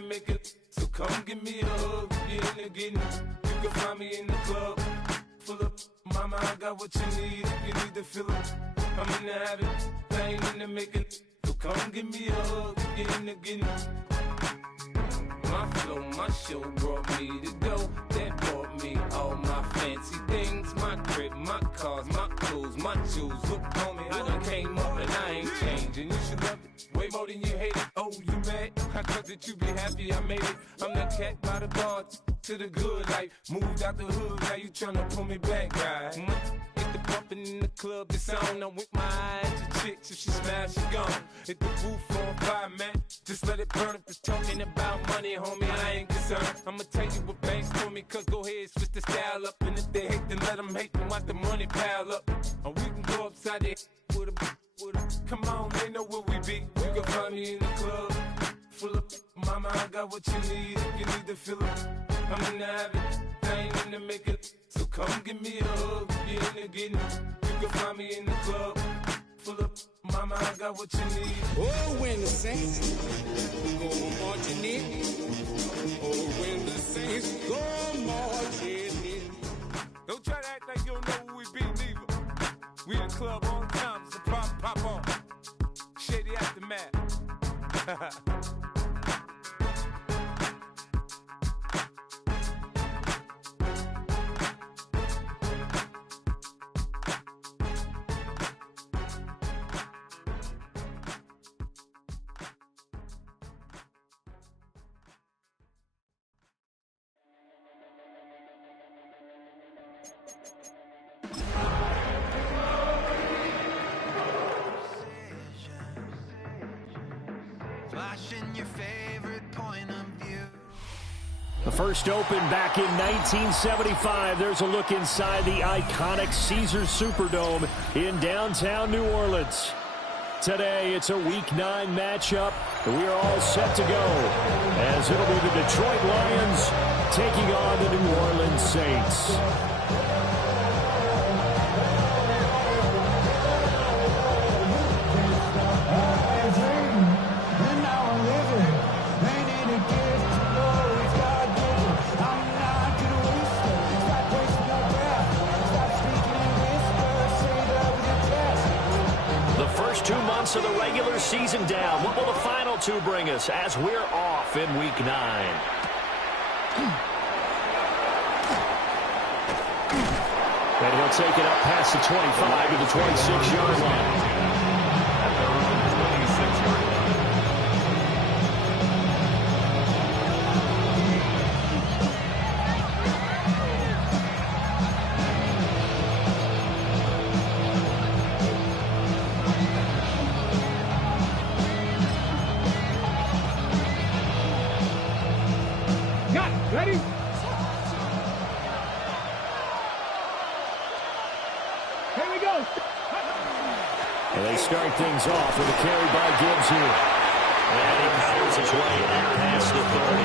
to make it. So come give me a hug, if you're into getting it. You can find me in the club, full of mama, I got what you need, if you need to fill it. I'm in the habit, I ain't in the making. So come give me a hug, if you're into getting it. My flow, my show brought me to go. That brought me all my fancy things. My crib, my cars, my clothes, my shoes. Look, homie, I done came up and I ain't changing. You should love it way more than you hate it. Oh, you mad? I thought that you be happy I made it. I'm that cat by the bar to the good life. Moved out the hood, now you tryna pull me back, right? Hit the bumpin' in the club, this on. I'm with my eyes to chicks. If she smash, she gone. Hit the roof on fire, man. Just let it burn. If it's talking about money, homie, I ain't concerned. I'ma tell you what banks told me, cause go ahead, switch the style up. And if they hate, then let them hate, then watch the money pile up. Or we can go upside there with a come on, they know where we be. You can find me in the club, full of mama, I got what you need, if you need to fill it. I'm in the habit, I ain't in the making. So come give me a hug, if you're into getting it. You can find me in the club, full of mama, I got what you need. Oh, when the saints go marching in. Oh, when the saints go marching in. Don't try to act like you don't know who we be, neither. We in the club on time, so pop on. Shady Aftermath. The first opened back in 1975. There's a look inside the iconic Caesars Superdome in downtown New Orleans. Today, it's a Week 9 matchup, and we are all set to go, as it'll be the Detroit Lions taking on the New Orleans Saints. Of the regular season down. What will the final two bring us as we're off in Week 9? And he'll take it up past the 25 to the 26-yard line. Ready? Here we go. And they start things off with a carry by Gibbs here. And he powers his way past the 30.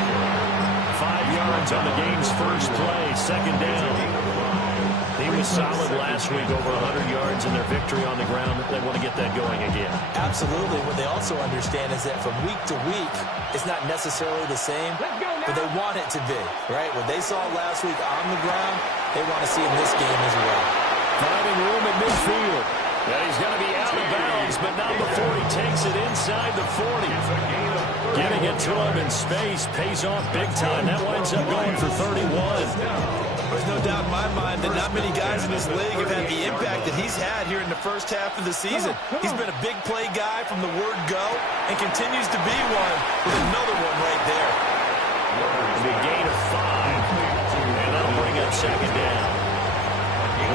5 yards on the game's first play, second down. He was solid last week, over 100 yards in their victory on the ground. They want to get that going again. Absolutely. What they also understand is that from week to week, it's not necessarily the same, but they want it to be, right? What they saw last week on the ground, they want to see in this game as well. Finding room at midfield. And he's going to be out of bounds, but not before he takes it inside the 40. Getting it to him in space pays off big time. That winds up going for 31. There's no doubt in my mind that not many guys in this league have had the impact that he's had here in the first half of the season. He's been a big play guy from the word go and continues to be one with another one right there. The gain of 5, and that'll bring up second down.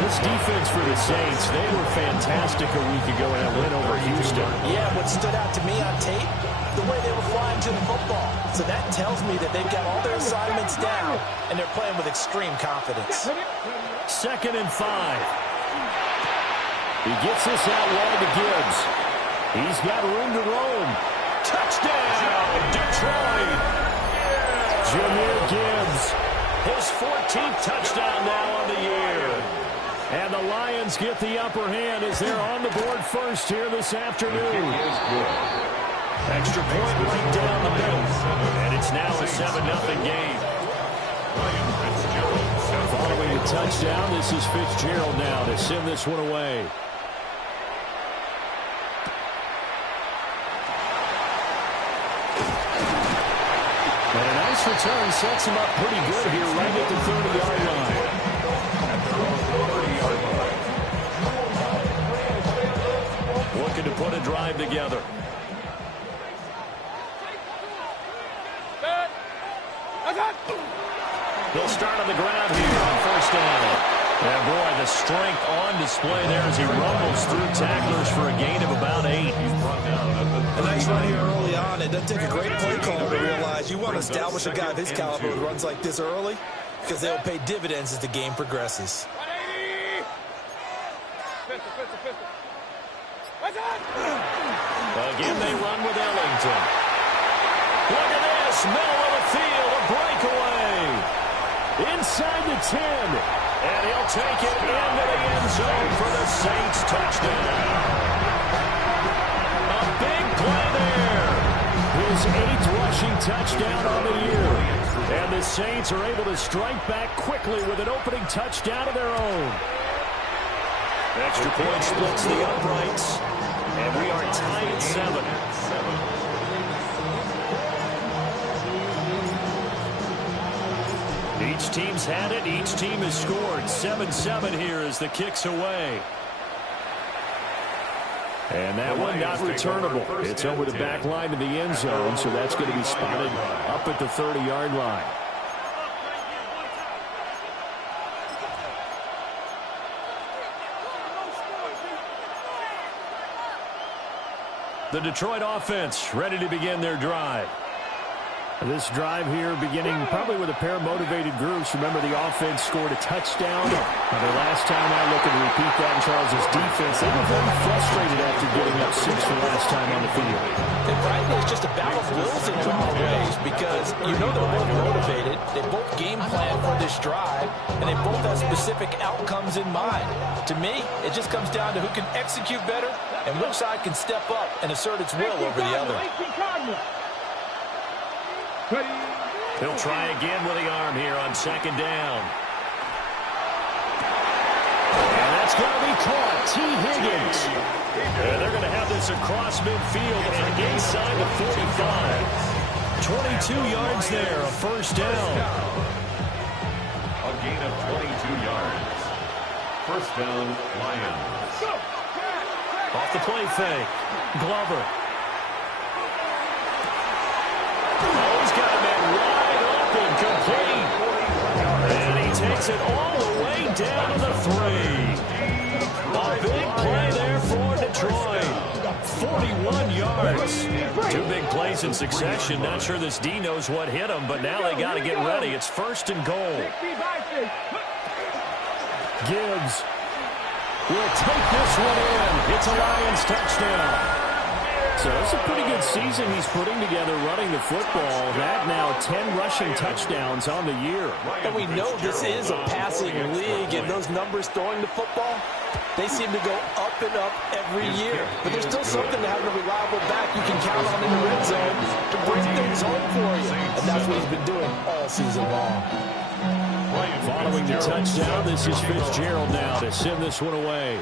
This defense for the Saints, they were fantastic a week ago in that win over Houston. Yeah, what stood out to me on tape, the way they were flying to the football. So that tells me that they've got all their assignments down, and they're playing with extreme confidence. Second and 5. He gets this out wide to Gibbs. He's got room to roam. Touchdown, Detroit! Jahmyr Gibbs, his 14th touchdown now on the year. And the Lions get the upper hand as they're on the board first here this afternoon. Extra point right down the middle. And it's now 7-0 game. Following the touchdown, this is Fitzgerald now to send this one away. And a nice return sets him up pretty good here right at the 30-yard line. Looking to put a drive together. They'll start on the ground here on first down. And boy, the strength on display there as he rumbles through tacklers for a gain of about 8. A nice run here early on. It doesn't take a great play call to realize you want to establish a guy of his caliber who runs like this early because they'll pay dividends as the game progresses. Again, they run with Ellington. Look at this, middle of the field, a breakaway. Inside the 10, and he'll take it into the end zone for the Saints touchdown. A big play there. His 8th rushing touchdown on the year. And the Saints are able to strike back quickly with an opening touchdown of their own. Extra point splits the uprights, and we are tied at 7. Each team's had it. Each team has scored. 7-7 here as the kick's away. And that one not returnable. It's over the back line of the end zone, so that's going to be spotted up at the 30-yard line. The Detroit offense ready to begin their drive. This drive here beginning probably with a pair of motivated groups. Remember, the offense scored a touchdown. The last time I look and repeat that in Charles' defense, they were very frustrated after getting up 6 for last time on the field. And frankly, it's just a battle of wills in a lot of ways because you know they're both motivated. They both game plan for this drive, and they both have specific outcomes in mind. To me, it just comes down to who can execute better and which side can step up and assert its will over the other. He'll try again with the arm here on second down. And that's going to be caught. T. Higgins. And they're going to have this across midfield and inside the 45. 22 yards there, a first down. A gain of 22 yards. First down, Lions. Off the play fake. Glover. He's got a man wide open, complete. And he takes it all the way down to the 3. A big play there for Detroit. 41 yards. 2 big plays in succession. Not sure this D knows what hit him, but now they got to get ready. It's first and goal. Gibbs will take this one in. It's a Lions touchdown. So it's a pretty good season he's putting together running the football. That now 10 rushing touchdowns on the year. And we know this is a passing league, and those numbers throwing the football, they seem to go up and up every year. But there's still something to having a reliable back you can count on in the red zone to bring things home for you. And that's what he's been doing all season long. Following the touchdown, this is Fitzgerald now to send this one away.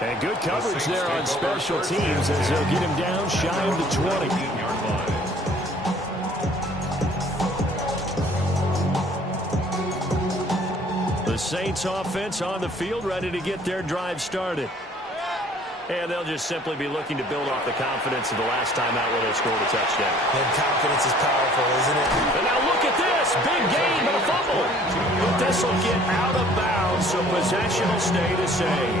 And good coverage there on special teams as they'll get him down shy of the 20. The Saints offense on the field ready to get their drive started. And they'll just simply be looking to build off the confidence of the last time out where they scored a touchdown. And confidence is powerful, isn't it? And now look at this. Big gain, but a fumble. But this will get out of bounds, so possession will stay the same.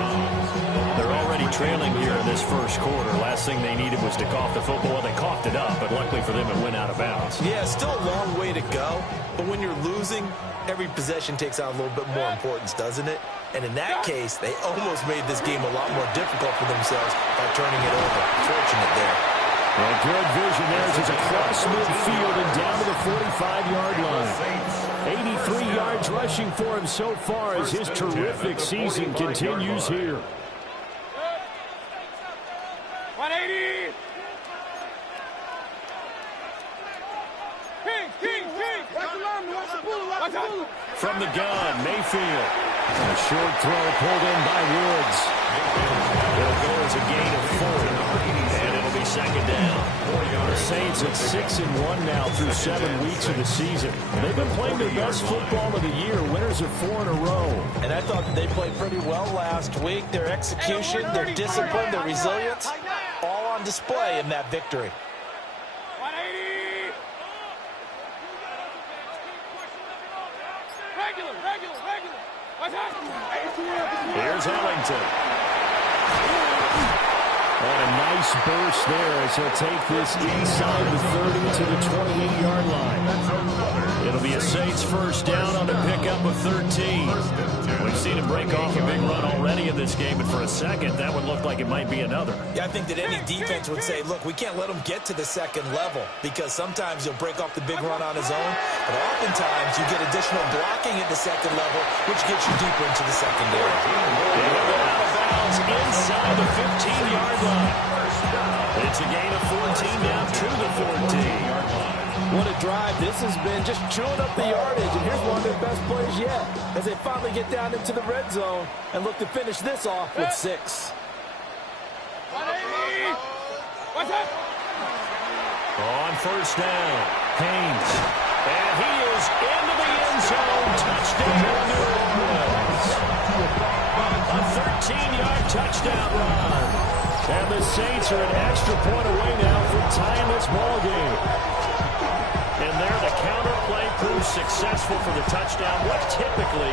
They're already trailing here in this first quarter. Last thing they needed was to cough the football. Well, they coughed it up, but luckily for them, it went out of bounds. Yeah, still a long way to go. But when you're losing, every possession takes on a little bit more importance, doesn't it? And in that case, they almost made this game a lot more difficult for themselves by turning it over. Fortunate there. Well, good vision there as it's across midfield and down to the 45-yard line. 83 yards rushing for him so far as his terrific season continues here. From the gun, Mayfield. A short throw pulled in by Woods. It'll go as a gain of 4, and it'll be second down. The Saints at 6-1 now through 7 weeks of the season. They've been playing their best football of the year, winners of 4 in a row. And I thought that they played pretty well last week. Their execution, their discipline, their resilience, all on display in that victory. 180. Regular. Here's Ellington. And a nice burst there as he'll take this inside the 30 to the 28-yard line. It'll be a Saints first down on the pickup of 13. We've seen him break off a big run already in this game, but for a second, that would look like it might be another. Yeah, I think that any defense would say, look, we can't let him get to the second level because sometimes he'll break off the big run on his own, but oftentimes you get additional blocking at the second level, which gets you deeper into the secondary. Out of bounds inside the 15-yard line. It's a gain of 14 down to the 14. What a drive this has been, just chewing up the yardage, and here's one of their best plays yet as they finally get down into the red zone and look to finish this off with 6. 180. What's up? On first down, Haynes. And he is into the end zone. Touchdown, New Orleans. A 13-yard touchdown run. And the Saints are an extra point away now from tying this ball game. And there, the counter play proves successful for the touchdown. What typically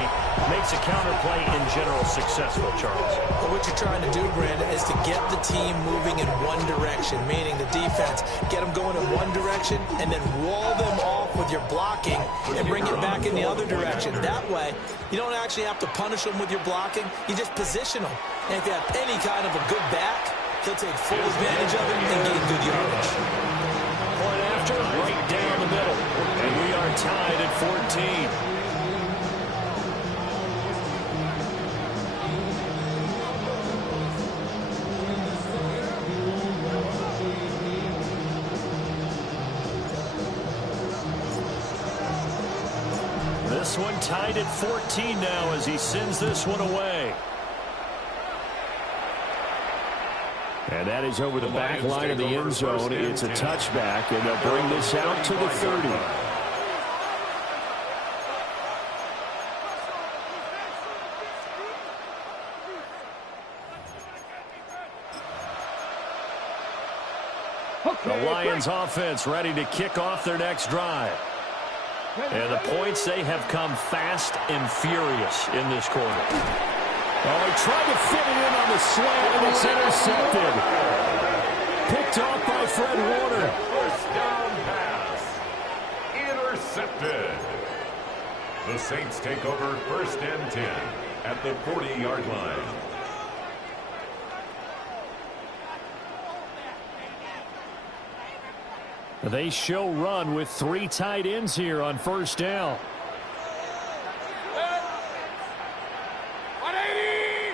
makes a counter play in general successful, Charles? But what you're trying to do, Brandon, is to get the team moving in one direction, meaning the defense, get them going in one direction, and then roll them off with your blocking and bring it back in the other direction. That way, you don't actually have to punish them with your blocking. You just position them. And if you have any kind of a good back, he'll take full advantage of it and gain good yardage. Point after, right down the middle. And we are tied at 14. This one tied at 14 now as he sends this one away. And that is over the back line of the end zone. It's a touchback, and they'll bring this out to the 30. The Lions offense ready to kick off their next drive. And the points, they have come fast and furious in this quarter. Oh, he tried to fit it in on the slant, and it's intercepted. Picked off by Fred Warner. First down pass. Intercepted. The Saints take over 1st and 10 at the 40-yard line. They show run with 3 tight ends here on first down. 180.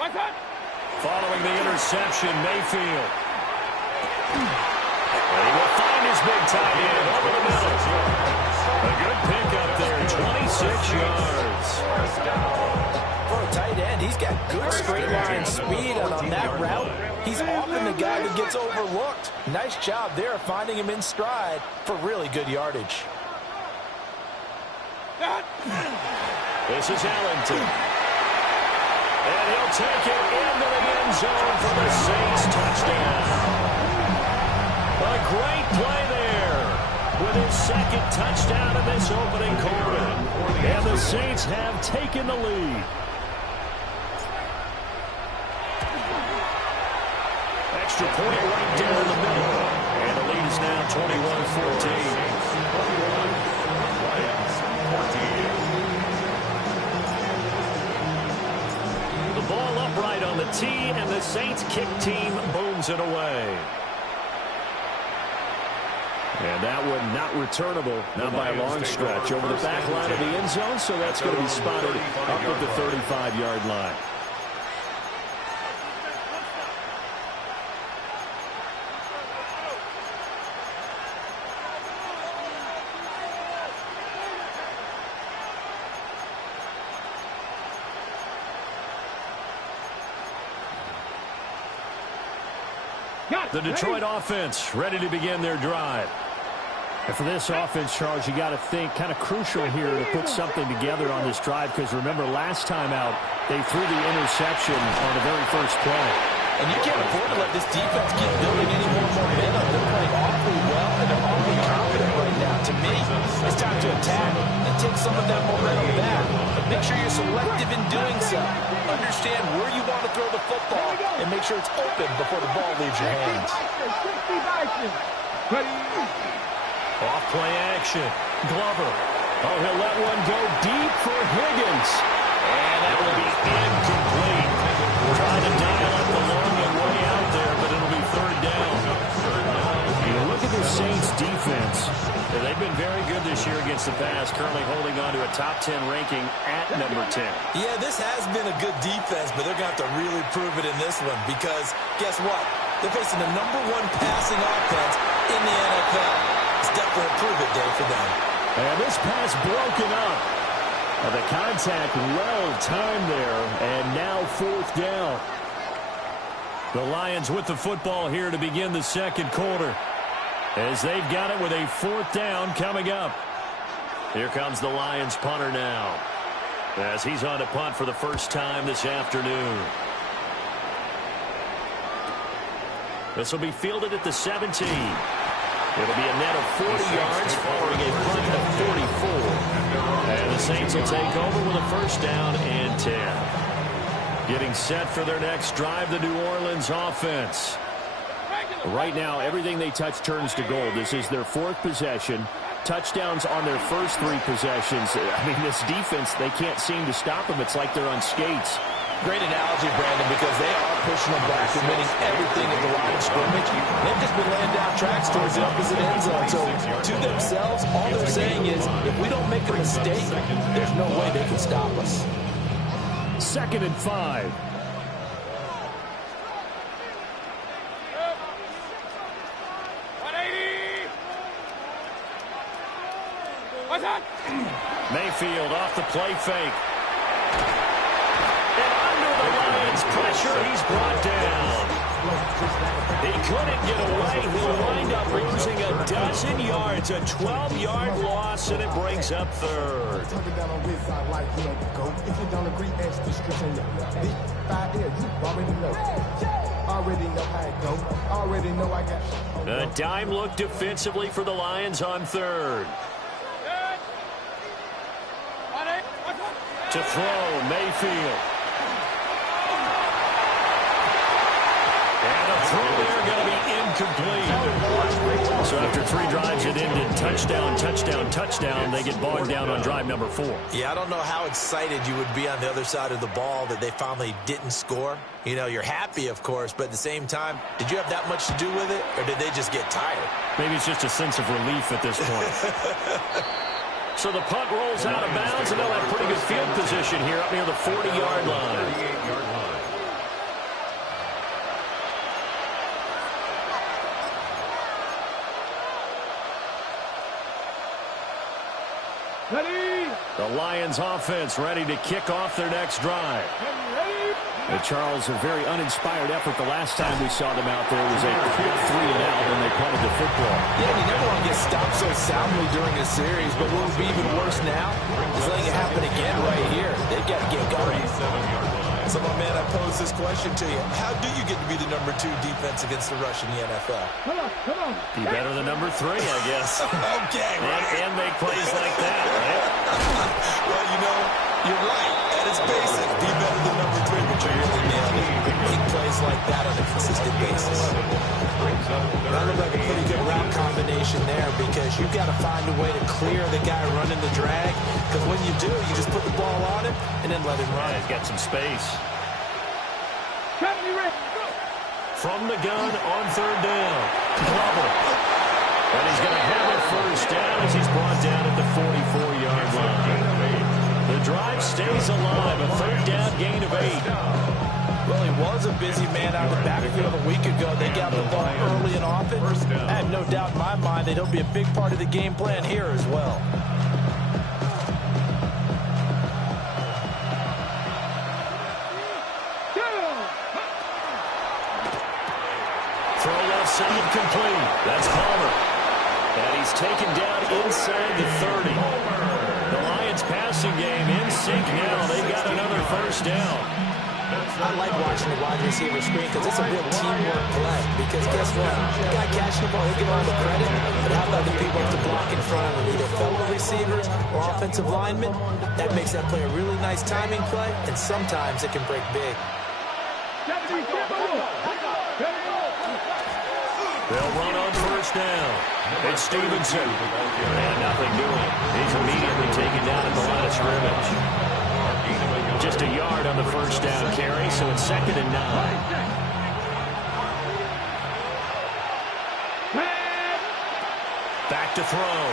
What's up? Following the interception, Mayfield. And he will find his big tight end over the middle. A good pickup there, 26 yards. For a tight end, he's got good straight line speed, and on that route, he's often the guy that gets overlooked. Nice job there finding him in stride for really good yardage. This is Ellington. And he'll take it into the end zone for the Saints touchdown. A great play there with his second touchdown in this opening quarter. And the Saints have taken the lead. Extra point right down the middle. And the lead is now 21-14. The ball upright on the tee, and the Saints kick team booms it away. And that one not returnable, not by a long stretch, over the back line of the end zone, so that's going to be spotted up at the 35-yard line. The Detroit offense ready to begin their drive. And for this offense, Charles, you got to think kind of crucial here to put something together on this drive, because remember last time out, they threw the interception on the very first play. And you can't afford to let this defense keep building any more momentum. They're playing awfully well, and they're awfully confident right now. To me, it's time to attack and take some of that momentum back. But make sure you're selective in doing so. Understand where you want to throw the football, and make sure it's open before the ball leaves your hands. Off play action. Glover. Oh, he'll let one go deep for Higgins. And that will be incomplete. Trying to dial up the long and way out there, but it'll be third down. You look at the Saints defense. They've been very good this year against the pass, currently holding on to a top 10 ranking at number 10. Yeah, this has been a good defense, but they're going to have to really prove it in this one, because guess what? They're facing the #1 passing offense in the NFL. It's definitely a prove-it day for them. And this pass broken up. The contact well timed there, and now fourth down. The Lions with the football here to begin the second quarter, as they've got it with a fourth down coming up. Here comes the Lions punter now, as he's on to punt for the first time this afternoon. This will be fielded at the 17. It'll be a net of 40 yards following a punt of 44. And the Saints will take over with a first down and 10. Getting set for their next drive, the New Orleans offense. Right now, everything they touch turns to gold. This is their fourth possession. Touchdowns on their first 3 possessions. I mean, this defense, they can't seem to stop them. It's like they're on skates. Great analogy, Brandon, because they are pushing them back and winning everything at the line of scrimmage. They've just been laying down tracks towards the opposite end zone. So to themselves, all they're saying is, if we don't make a mistake, there's no way they can stop us. 2nd and 5. Mayfield off the play fake. And under the Lions' pressure, he's brought down. He couldn't get away. He'll wind up losing a dozen yards, a 12-yard loss, and it brings up third. A dime look defensively for the Lions on third. To throw, Mayfield. And a throw there going to be incomplete. So after 3 drives, it ended touchdown, touchdown, touchdown. They get bogged down on drive number 4. Yeah, I don't know how excited you would be on the other side of the ball that they finally didn't score. You know, you're happy, of course, but at the same time, did you have that much to do with it, or did they just get tired? Maybe it's just a sense of relief at this point. So the punt rolls out of bounds, and they'll have pretty good field position here up near the 40-yard line. The Lions offense ready to kick off their next drive. Charles, a very uninspired effort. The last time we saw them out there was a quick 3-and-out when they punted the football. Yeah, you never want to get stopped so soundly during a series, but what would be even worse now is letting it happen again right here. They've got to get going. So, my man, I pose this question to you. How do you get to be the #2 defense against the rush in the NFL? Come on. Be better than number 3, I guess. Okay, right. And make plays like that, right? Well, you know, you're right. At its basic, be better than number 3, but you really nailed it. Big plays like that on a consistent basis. That looked like a pretty good route combination there, because you've got to find a way to clear the guy running the drag, because when you do, you just put the ball on him and then let him run. He's got some space. From the gun on third down. Glover. And he's going to have it first down as he's brought down at the 44-yard line. The drive stays alive. A third down gain of 8. Well, he was a busy man out of the backfield a week ago. They got the ball early and often. I have no doubt in my mind that he'll be a big part of the game plan here as well. Throw left side complete. That's Palmer. And he's taken down inside the 30. The Lions passing game in sync now. They got another first down. I like watching the wide receiver screen because it's a real teamwork play. Because guess what? The guy catching the ball, he'll get all the credit. But how about the people to block in front of him? Either fellow receivers or offensive linemen. That makes that play a really nice timing play. And sometimes it can break big. They'll run on first down. It's Stevenson. And nothing doing. He's immediately taken down at the line of scrimmage. Just a yard on the first down carry, so it's 2nd and 9. Back to throw.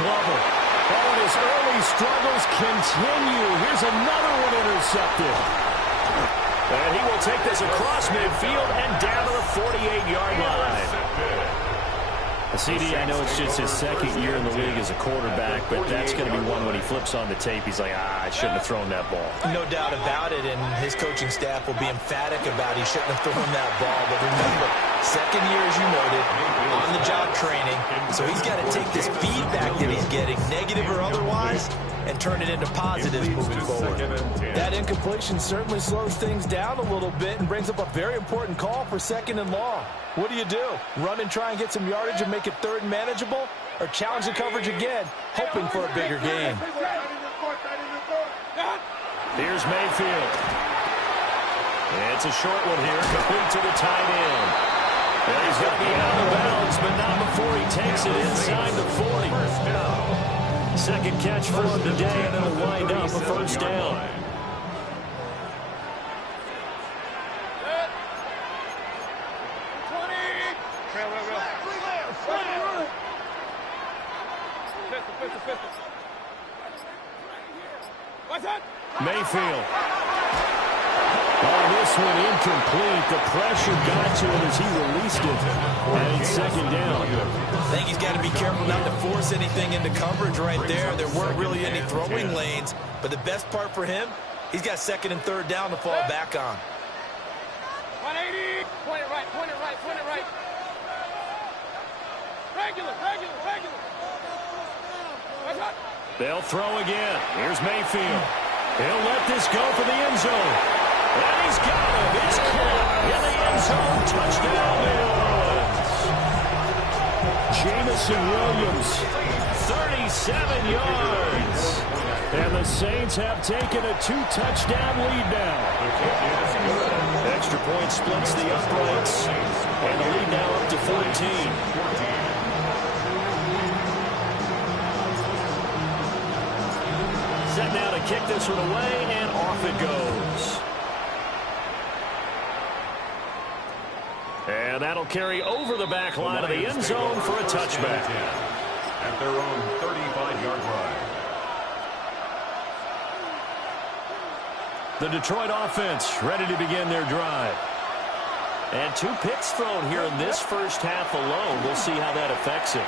Glover. Oh, and his early struggles continue. Here's another one intercepted. And he will take this across midfield and down to the 48-yard line. CD, I know it's just his 2nd year in the league as a quarterback, but that's going to be one when he flips on the tape. He's like, I shouldn't have thrown that ball. No doubt about it, and his coaching staff will be emphatic about he shouldn't have thrown that ball. But remember, 2nd year, as you noted, on-the-job training. So he's got to take this feedback that he's getting, negative or otherwise, and turn it into positives moving forward. That incompletion certainly slows things down a little bit and brings up a very important call for 2nd and long. What do? Run and try and get some yardage and make it 3rd and manageable? Or challenge the coverage again, hoping for a bigger gain? Here's Mayfield. It's a short one here, complete to the tight end. And he's going to be out of bounds, but not before he takes it inside the 40. 2nd catch for him today, and it'll wind up a first down. Mayfield. Oh, this one incomplete. The pressure got to him as he released it. And it's 2nd down. I think he's got to be careful not to force anything into coverage right there. There weren't really any throwing lanes. But the best part for him, he's got 2nd and 3rd down to fall back on. 180. Point it right, point it right, point it right. Regular. They'll throw again. Here's Mayfield. He'll let this go for the end zone. And he's got him. It's caught in the end zone. Touchdown, New Orleans. Jamison Williams, 37 yards. And the Saints have taken a 2-touchdown lead now. Extra point splits the uprights. And the lead now up to 14. Set now to kick this one away, and off it goes. And that'll carry over the back line of the end zone for a touchback. At their own 35-yard line. The Detroit offense ready to begin their drive. And 2 picks thrown here in this first half alone. We'll see how that affects him.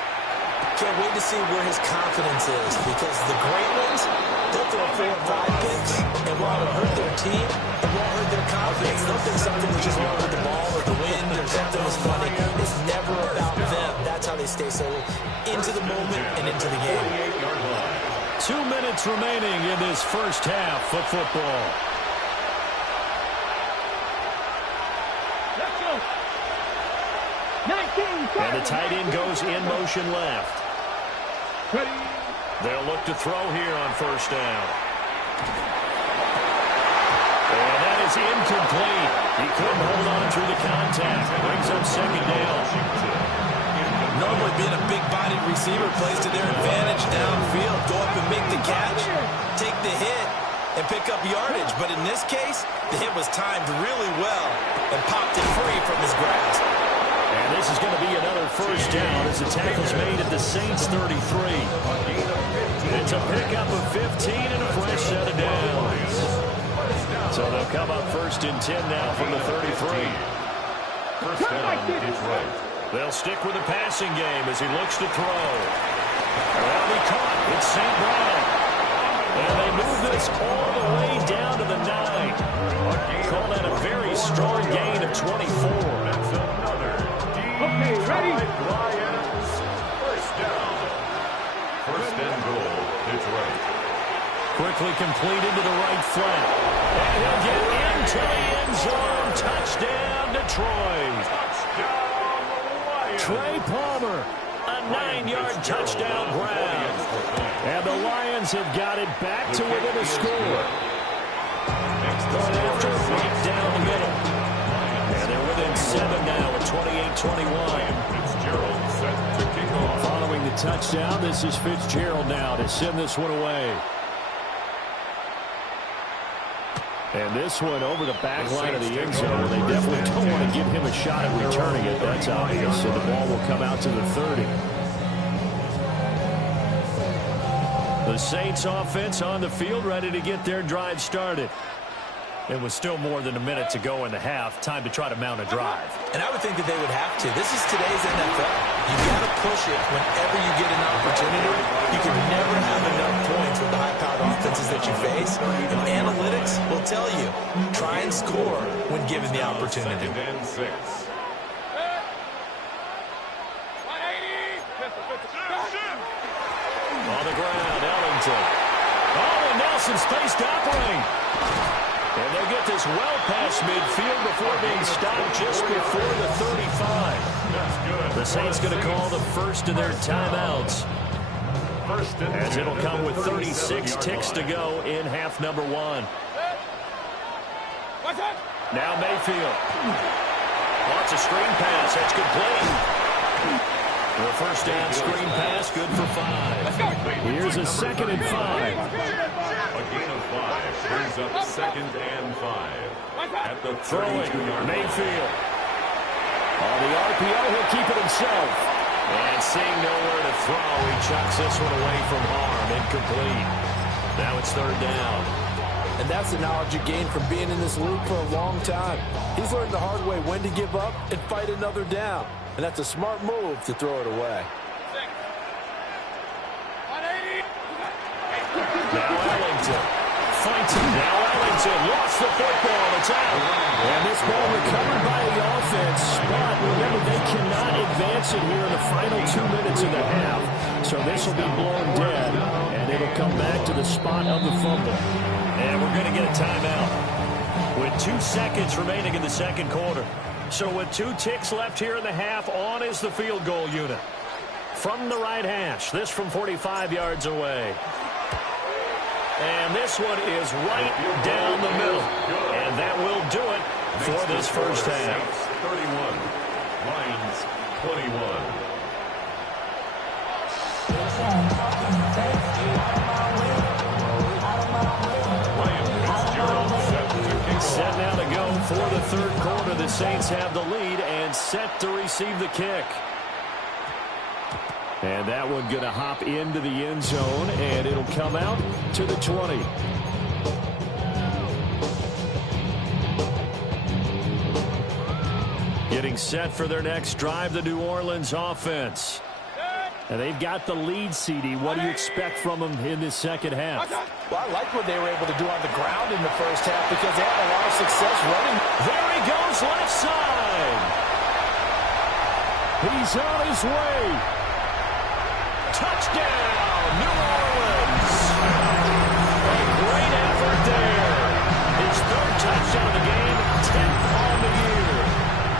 Can't wait to see where his confidence is, because the great ones, they'll throw 4 or 5 picks, and while it hurt their team, it won't hurt their confidence. They'll think something was just wrong with the ball or the wind or something was funny. It's never about them. That's how they stay so into the moment and into the game. 2 minutes remaining in this first half of football. And the tight end goes in motion left. They'll look to throw here on first down. And that is incomplete. He couldn't hold on through the contact. Brings up 2nd down. Normally being a big-bodied receiver plays to their advantage downfield. Go up and make the catch, take the hit, and pick up yardage. But in this case, the hit was timed really well and popped it free from his grasp. And this is going to be another first down as the tackle's made at the Saints 33. It's a pickup of 15 and a fresh set of downs. So they'll come up 1st and 10 now from the 33. First down, Detroit. They'll stick with the passing game as he looks to throw. Well, he caught. It's St. Brown. And they move this all the way down to the 9. Call that a very strong gain of 24. Detroit Lions. First down. First and goal, Detroit. Quickly completed to the right flat. And he'll get into the end zone. Touchdown, Detroit. Touchdown, Lions. Trey Palmer, a 9-yard touchdown grab. And the Lions have got it back to within a score. But after a break down the middle. And they're within 7 now at 28-21. Fitzgerald set to kick off. Following the touchdown, this is Fitzgerald now to send this one away. And this one over the back line of the end zone. They definitely don't want to give him a shot at returning it. That's obvious. So the ball will come out to the 30. The Saints offense on the field ready to get their drive started. It was still more than a minute to go in the half. Time to try to mount a drive. And I would think that they would have to. This is today's NFL. You got to push it whenever you get an opportunity. You can never have enough points with the high-powered offenses that you face. And analytics will tell you, try and score when given the opportunity. Second and 6. On the ground, Ellington. Oh, and Nelson space to operate. And they'll get this well past midfield before being stopped just before the 35. That's good. The Saints going to call the first of their timeouts. First and As 10 it'll come with 36 37-yard ticks to line. go in half number 1. Now Mayfield. Wants a screen pass. That's complete. The first down screen pass, good for 5. Here's a 2nd and 5. A gain of 5 brings up 2nd and 5 at the 32-yard line. Mayfield. On the RPO, he'll keep it himself. And seeing nowhere to throw, he chucks this one away from harm. Incomplete. Now it's 3rd down. And that's the knowledge you gain from being in this league for a long time. He's learned the hard way when to give up and fight another down. And that's a smart move to throw it away. Now Ellington fights it. Now Ellington lost the football. It's out. And this ball recovered by the offense. But remember, they cannot advance it here in the final 2 minutes of the half. So this will be blown dead. And it'll come back to the spot of the fumble. And we're going to get a timeout with 2 seconds remaining in the second quarter. So with 2 ticks left here in the half, on is the field goal unit. From the right hash, this from 45 yards away. And this one is right down the middle. And that will do it for this first half. 31, Lions 21. Set now to go for the third quarter. The Saints have the lead and set to receive the kick. And that one going to hop into the end zone, and it'll come out to the 20. Getting set for their next drive, the New Orleans offense. And they've got the lead, CD. What do you expect from them in this second half? Well, I like what they were able to do on the ground in the first half because they had a lot of success running. There he goes, left side. He's on his way. Touchdown, New Orleans. A great effort there. His 3rd touchdown of the game, 10th on the year.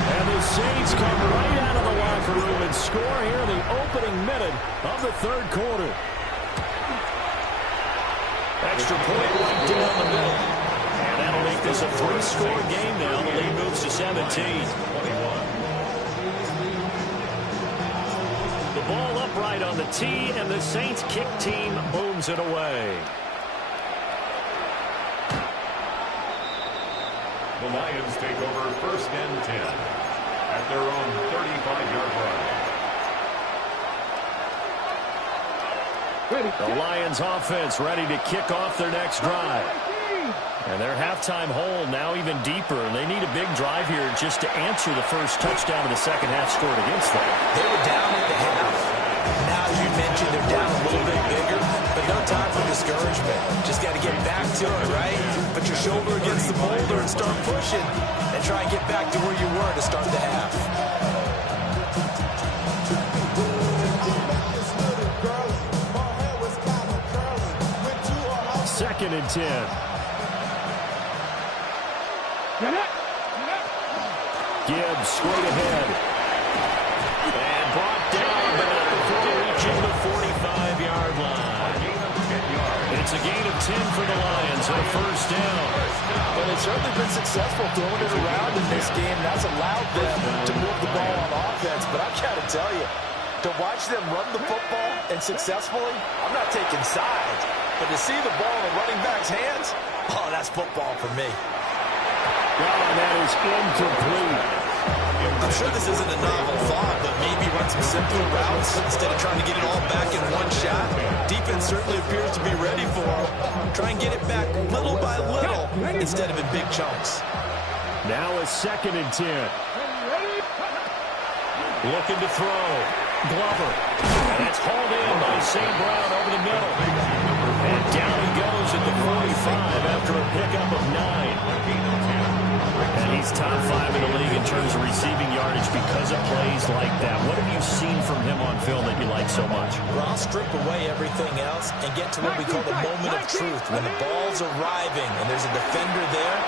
And the Saints come right out of the locker room and score here in the opening minute of the 3rd quarter. Extra point right down the middle. And that'll make this a 3-score game now. The lead moves to 17. The ball upright on the tee, and the Saints kick team booms it away. The Lions take over 1st and 10 at their own 35-yard line. The Lions offense ready to kick off their next drive. And their halftime hole now even deeper. And they need a big drive here just to answer the first touchdown of the second half scored against them. They were down at the half. Now, as you mentioned, they're down a little bit bigger, but no time for discouragement. Just got to get back to it, right? Put your shoulder against the boulder and start pushing and try and get back to where you were to start the half. 2nd and 10. Gibbs straight ahead. And brought down, but not before reaching the 45-yard line. It's a gain of 10 for the Lions and a first down. But they've certainly been successful throwing it around in this game. That's allowed them to move the ball on offense. But I've got to tell you, to watch them run the football and successfully, I'm not taking sides. But to see the ball in the running back's hands, oh, that's football for me. Oh, that is incomplete. I'm sure this isn't a novel thought, but maybe run some simpler routes instead of trying to get it all back in one shot. Defense certainly appears to be ready for him. Try and get it back little by little instead of in big chunks. Now a 2nd and 10. Looking to throw. Glover. And it's hauled in by St. Brown over the middle. And down he goes at the 45 after a pickup of 9. And he's top 5 in the league in terms of receiving yardage because of plays like that. What have you seen from him on film that you like so much? Well, I'll strip away everything else and get to what we call the moment of truth. When the ball's arriving and there's a defender there,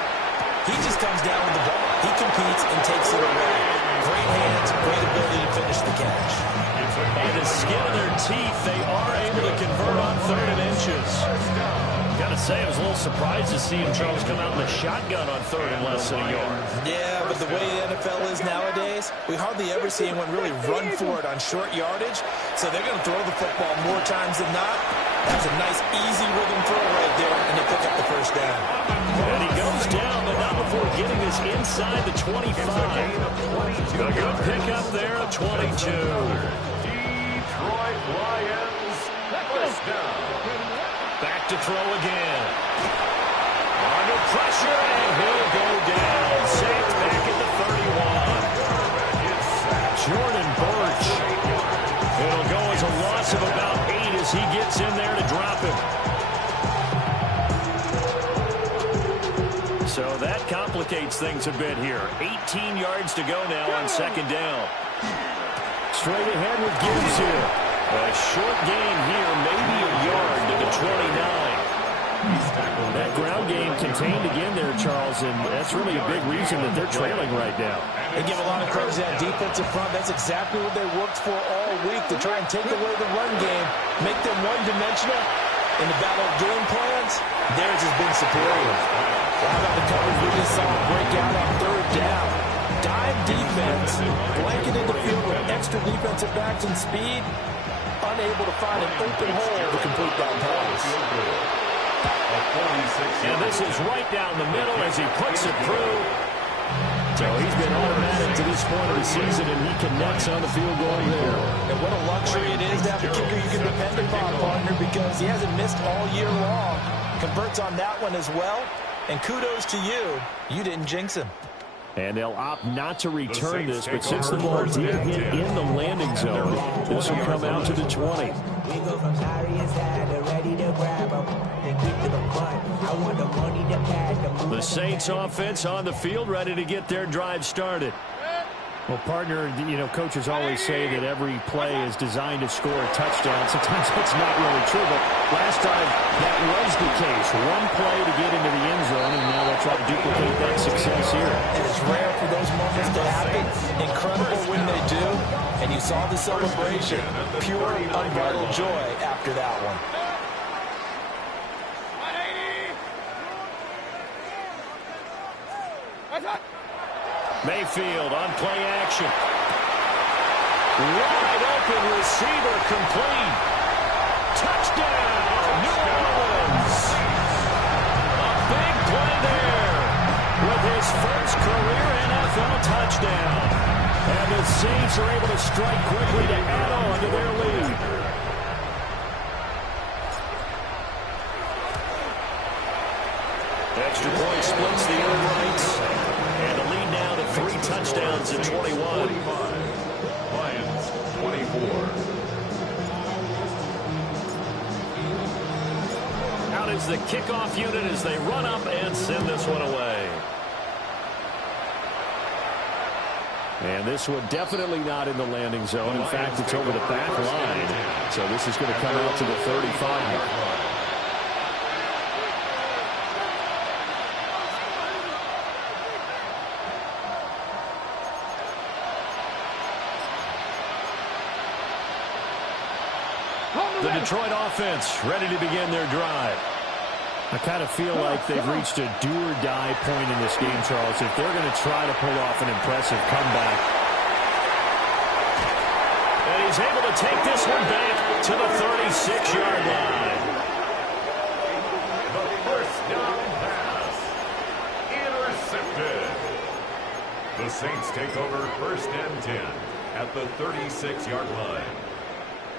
he just comes down with the ball. He competes and takes it away. Great hands, great ability to finish the catch. And the skin of their teeth, they are able to convert on 3rd and inches. Got to say, I was a little surprised to see him, Charles, come out in the shotgun on 3rd and less than a yard. Yeah, but the way the NFL is nowadays, we hardly ever see anyone really run for it on short yardage. So they're going to throw the football more times than not. That's a nice, easy rhythm throw right there, and they pick up the first down. And he goes down, but not before getting this inside the 25. A good pickup there at 22. Detroit Lions, first down. Back to throw again. Under pressure, and he'll go down. Saints back at the 31. Jordan Burch. It'll go as a loss of about 8 as he gets in there to drop him. So that complicates things a bit here. 18 yards to go now on 2nd down. Straight ahead with Gibbs here. A short gain here, maybe a yard to the 29. That ground game contained again there, Charles, and that's really a big reason that they're trailing right now. They give a lot of credit to that defensive front. That's exactly what they worked for all week, to try and take away the run game, make them one-dimensional. In the battle of game plans, theirs has been superior. How about the coverage we just saw break out on 3rd down? Dime defense, blanketed the field with extra defensive backs and speed, unable to find an open hole to complete that pass. And this is right down the middle as he puts it through. So he's been automatic to this point of the season, and he connects on the field goal there. And what a luxury it is to have a kicker you can depend upon, partner, because he hasn't missed all year long. Converts on that one as well. And kudos to you. You didn't jinx him. And they'll opt not to return this, but since the ball did hit in the landing zone, this will come out to the 20. We go from sorry inside to ready to grab them and get to the front. I want the money to pass the Saints offense on the field, ready to get their drive started. Well, partner, you know, coaches always say that every play is designed to score a touchdown. Sometimes that's not really true, but last time that was the case. One play to get into the end zone, and now they'll try to duplicate that success here. And it's rare for those moments to happen. Incredible when they do. And you saw the celebration. Pure, unbridled joy after that one. Mayfield on play action. Wide open receiver complete. Touchdown, New Orleans. A big play there with his first career NFL touchdown. And the Saints are able to strike quickly to add on to their lead. Extra point splits the air rights. And the lead now to 3 touchdowns at 21. Lions, 24. Out is the kickoff unit as they run up and send this one away. And this one definitely not in the landing zone. In fact, it's over the back line. So this is going to come out to the 35. The Detroit offense ready to begin their drive. I kind of feel like they've reached a do-or-die point in this game, Charles, if they're going to try to pull off an impressive comeback. And he's able to take this one back to the 36-yard line. The first down pass. Intercepted. The Saints take over 1st and 10 at the 36-yard line.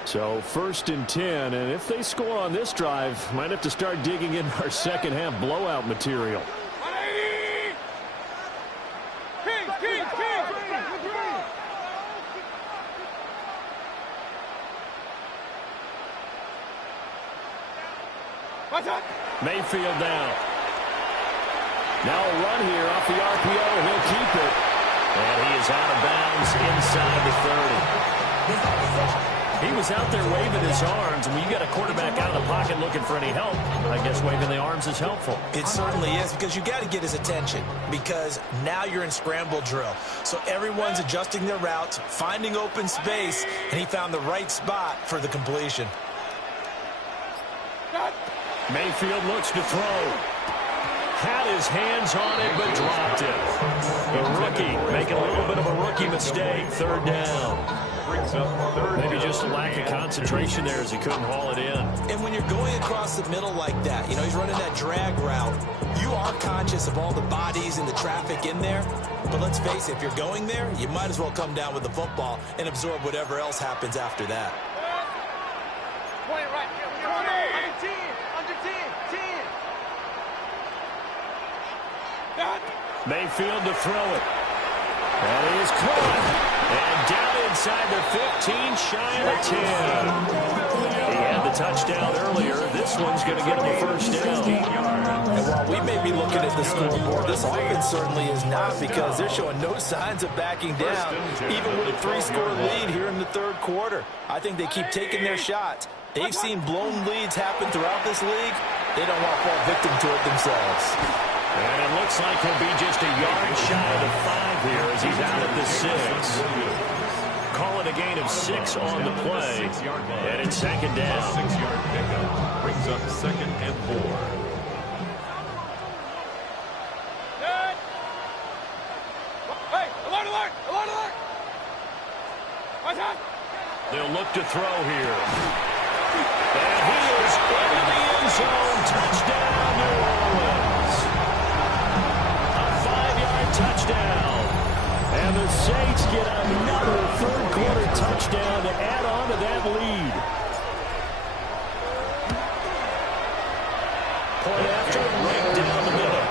So 1st and 10, and if they score on this drive, might have to start digging in our second half blowout material. 180! King! What's up? Mayfield now. Now a run here off the RPO, and he'll keep it. And he is out of bounds inside the 30. He was out there waving his arms, and when you got a quarterback out of the pocket looking for any help, I guess waving the arms is helpful. It certainly is, because you got to get his attention, because now you're in scramble drill. So everyone's adjusting their routes, finding open space, and he found the right spot for the completion. Mayfield looks to throw. Had his hands on it, but dropped it. The rookie making a little bit of a rookie mistake. 3rd down. Brings up 3rd. Maybe just a lack of concentration there as he couldn't haul it in. And when you're going across the middle like that, you know, he's running that drag route, you are conscious of all the bodies and the traffic in there. But let's face it, if you're going there, you might as well come down with the football and absorb whatever else happens after that. Point right. Under 10. Mayfield to throw it. And he is caught. And down inside the 15, shy of the 10. He had the touchdown earlier. This one's going to get him a 1st down. And while we may be looking at the scoreboard, this offense certainly is not, because they're showing no signs of backing down, even with a 3-score lead here in the 3rd quarter. I think they keep taking their shots. They've seen blown leads happen throughout this league. They don't want to fall victim to it themselves. And it looks like he'll be just a yard shy of the 5 here as he's out at the 6. Call it a gain of 6 on the play. And it's 2nd down. 6-yard pickup brings up 2nd and 4. Hey, alert! What's up? They'll look to throw here. And he is into the end zone. Touchdown, New Orleans. A 5-yard touchdown. And the Saints get another 3rd quarter touchdown to add on to that lead. Point after, right down the middle.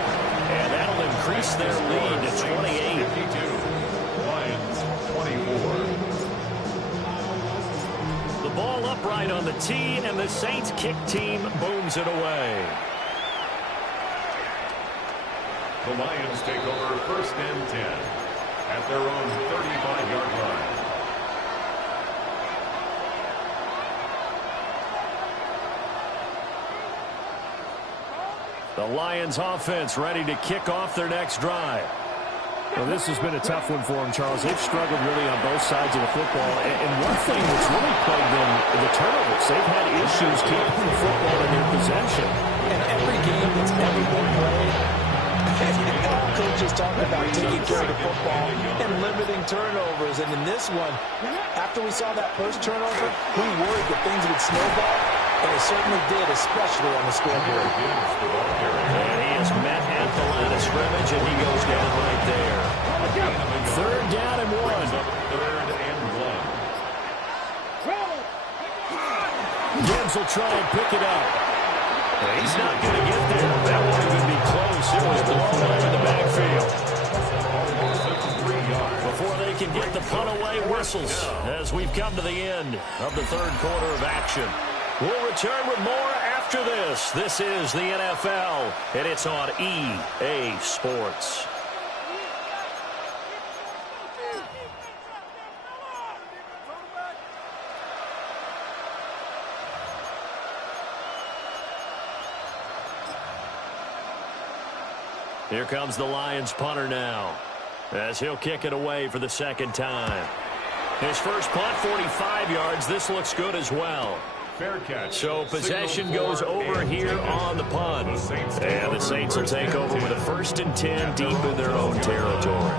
And that'll increase their lead to 28. 52. Lions 24. The ball upright on the tee, and the Saints kick team booms it away. The Lions take over 1st and 10 at their own 35-yard line. The Lions offense ready to kick off their next drive. Well, this has been a tough one for them, Charles. They've struggled really on both sides of the football. And one thing that's really plagued them, the turnovers. They've had issues keeping the football in their possession. And every game that's ever been played, coaches talking about taking care of the football and limiting turnovers. And in this one, after we saw that first turnover, we worried that things would snowball. And it certainly did, especially on the scoreboard. And he is met at the line of scrimmage, and he goes down right there. 3rd down and 1. 3rd and 1. Gibbs will try and pick it up. He's not going to get there. That won't even be close. It was blown up in the backfield. Before they can get the punt away, whistles as we've come to the end of the 3rd quarter of action. We'll return with more after this. This is the NFL, and it's on EA Sports. Here comes the Lions punter now, as he'll kick it away for the 2nd time. His first punt, 45 yards. This looks good as well. Fair catch. So possession goes over here on the punt. And the Saints will take over with a 1st and 10 deep in their own territory.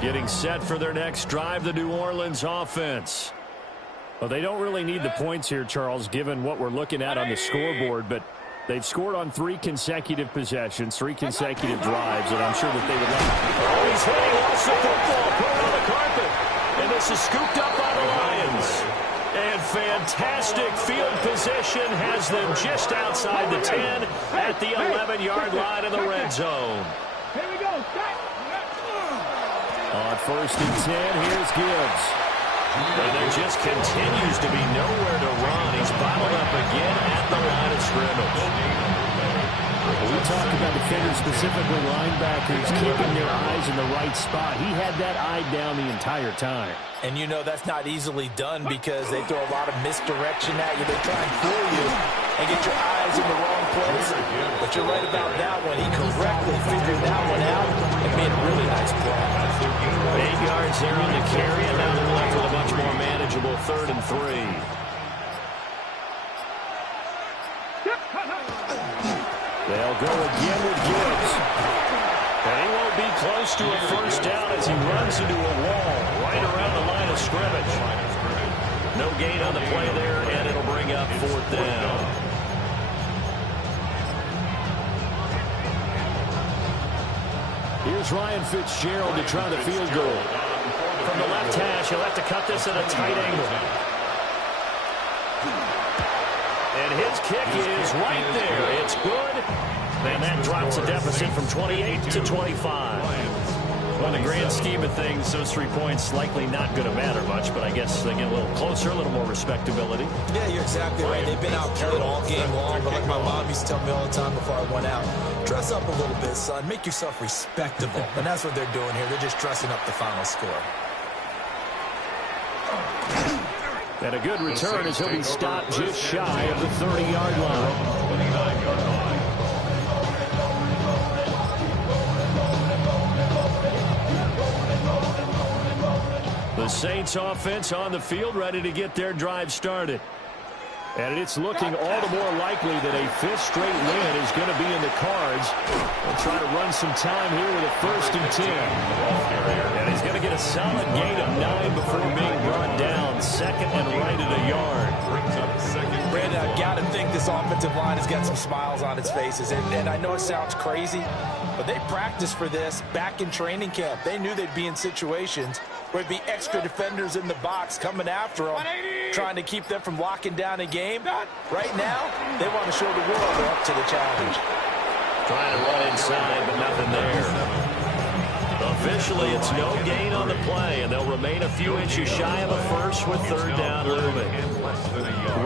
Getting set for their next drive, the New Orleans offense. Well, they don't really need the points here, Charles, given what we're looking at on the scoreboard, but they've scored on 3 consecutive possessions, 3 consecutive drives, and I'm sure that they would like. Oh, he's hitting lost the football, put it on the carpet, and this is scooped up by the Lions. And fantastic field position has them just outside the 10 at the 11-yard line in the red zone. Here we go. On 1st and 10, here's Gibbs. And there just continues to be nowhere to run. He's bottled up again at the line of scrimmage. We talk about defenders, specifically linebackers, keeping their eyes in the right spot. He had that eye down the entire time. And you know that's not easily done because they throw a lot of misdirection at you. They try and fool you and get your eyes in the wrong place. But you're right about that one. He correctly figured that one out and made a really nice play. 8 yards there on the carry, and now they're left with a much more manageable 3rd and 3. They'll go again with Gibbs. And he won't be close to a 1st down as he runs into a wall right around the line of scrimmage. No gain on the play there, and it'll bring up 4th down. Here's Ryan Fitzgerald to try the field goal. From the left hash, he'll have to cut this at a tight angle. And his kick is right there. It's good. And that drops the deficit from 28 to 25. Well, in the grand scheme of things, those 3 points likely not going to matter much, but I guess they get a little closer, a little more respectability. Yeah, you're exactly right. They've been out played all game long, but like my mom used to tell me all the time before I went out, dress up a little bit, son. Make yourself respectable. And that's what they're doing here. They're just dressing up the final score. And a good return as he'll be stopped just shy of the 30-yard line. 29-yard line. The Saints offense on the field, ready to get their drive started. And it's looking all the more likely that a 5th straight win is going to be in the cards. They'll try to run some time here with a 1st and 10. And he's going to get a solid gain of 9 before being brought down. 2nd and right at a yard. Brandon, I've got to think this offensive line has got some smiles on its faces. And I know it sounds crazy, but they practiced for this back in training camp. They knew they'd be in situations where it'd be extra defenders in the box coming after them, trying to keep them from locking down a game. Right now, they want to show the world they're up to the challenge. Trying to run inside, but nothing there. Officially, it's no gain on the play, and they'll remain a few inches shy of a 1st with 3rd down looming.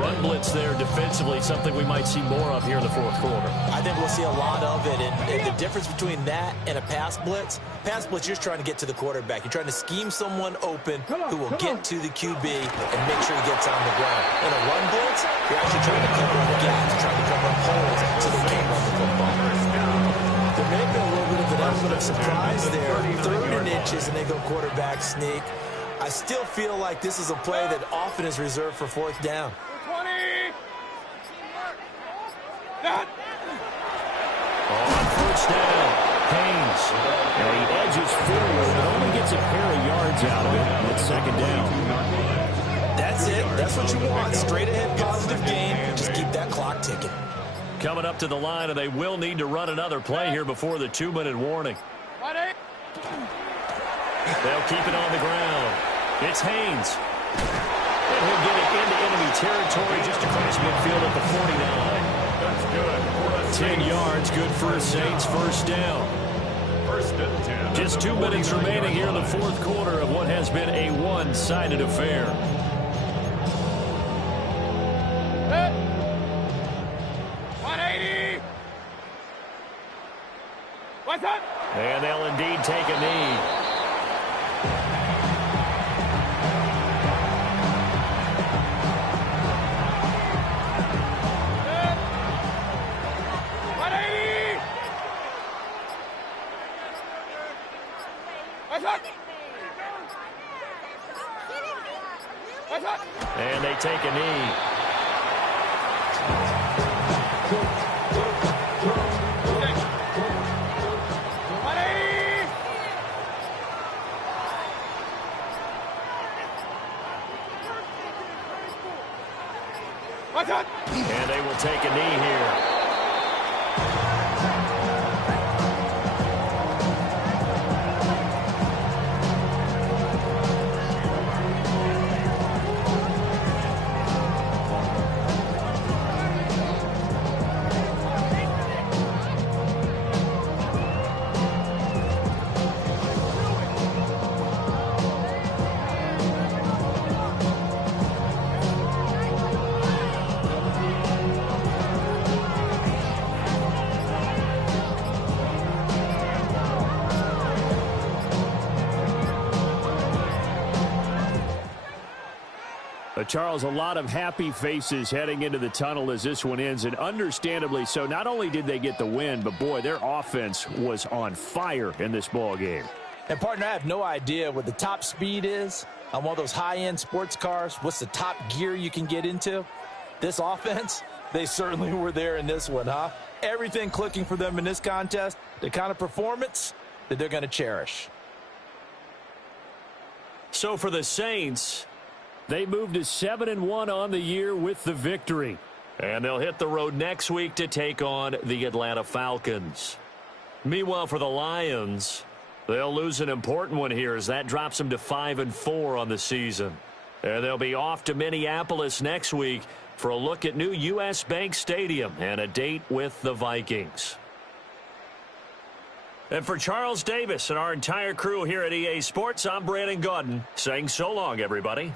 Run blitz there defensively, something we might see more of here in the 4th quarter. I think we'll see a lot of it, and the difference between that and a pass blitz, you're just trying to get to the quarterback. You're trying to scheme someone open who will get to the QB and make sure he gets on the ground. In a run blitz, you're actually trying to cover up gaps, trying to cover up holes so they can't run the football. There may have been a little bit of an element of surprise there. 3rd and inches, and they go quarterback sneak. I still feel like this is a play that often is reserved for 4th down. 20. On 1st down, Haynes. And he edges forward, but only gets a pair of yards out of it with 2nd down. That's it. That's what you want. Straight ahead positive gain. Just keep that clock ticking. Coming up to the line, and they will need to run another play here before the 2-minute warning. They'll keep it on the ground. It's Haynes. And he'll get it into enemy territory just across midfield at the 49. That's good. 10 yards, good for a Saints 1st down. 1st and 10. Just 2 minutes remaining here in the 4th quarter of what has been a one-sided affair. And they'll indeed take a knee. take a knee. And they will take a knee here. Charles, a lot of happy faces heading into the tunnel as this one ends, and understandably so. Not only did they get the win, but, boy, their offense was on fire in this ball game. And, partner, I have no idea what the top speed is on one of those high-end sports cars. What's the top gear you can get into? This offense, they certainly were there in this one, huh? Everything clicking for them in this contest, the kind of performance that they're going to cherish. So for the Saints, they moved to 7-1 on the year with the victory. And they'll hit the road next week to take on the Atlanta Falcons. Meanwhile, for the Lions, they'll lose an important one here as that drops them to 5-4 on the season. And they'll be off to Minneapolis next week for a look at new U.S. Bank Stadium and a date with the Vikings. And for Charles Davis and our entire crew here at EA Sports, I'm Brandon Gaudin saying so long, everybody.